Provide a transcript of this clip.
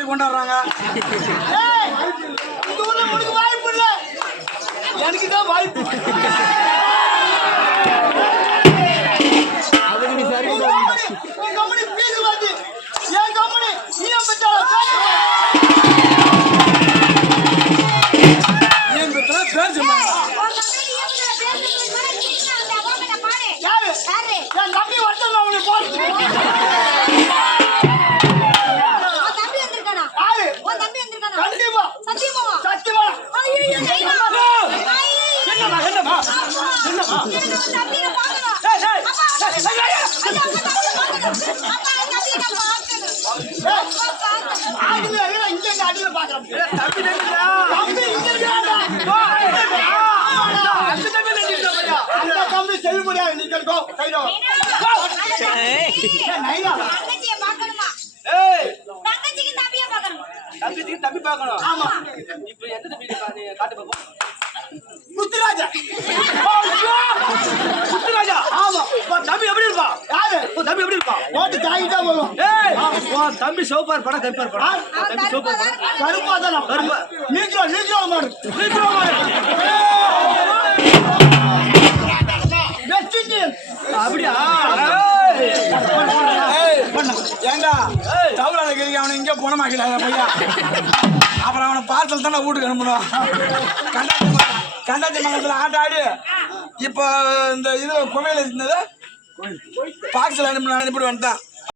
தீபாவளி கொண்டாடுறாங்க. வாய்ப்பு இல்ல. எனக்கு தான் வாய்ப்பு. உன் செல்லுபடியாக நீ கோ கைதோ பார்க்கணும். தம்பி பார்க்கணும். ஆமா. இப்போ எந்த தம்பி காட்டு பாப்போம் முத்துராஜா முத்துராஜா ஆமா உன் தம்பி எப்படி இருப்பான் யாரு உன் தம்பி எப்படி இருப்பான் ஓட்டு தாங்கிட்டா போதும் உன் தம்பி சிவப்பார் படம் கருப்பார் படம். தம்பி சிவப்பார் படம். கருப்பா தானே? கருப்பா. நீச்சோ நீச்சோ மாடு வெஸ்ட் இண்டியன் அப்படியா? ஏண்டா? தவளை இருக்கிறீங்க அவனை இங்கே போனமாக்கிறாங்க பையா. அப்புறம் அவனை பார்சல் தானே வீட்டுக்கு அனுப்பணும். கண்டாச்சி கண்டாச்சி மங்கலத்தில் ஆட்ட ஆடி இப்போ இந்த இதில் குவையில் இருந்தது பாக்ஸில் அனுப்பி அனுப்பிட்டு வந்துட்டான்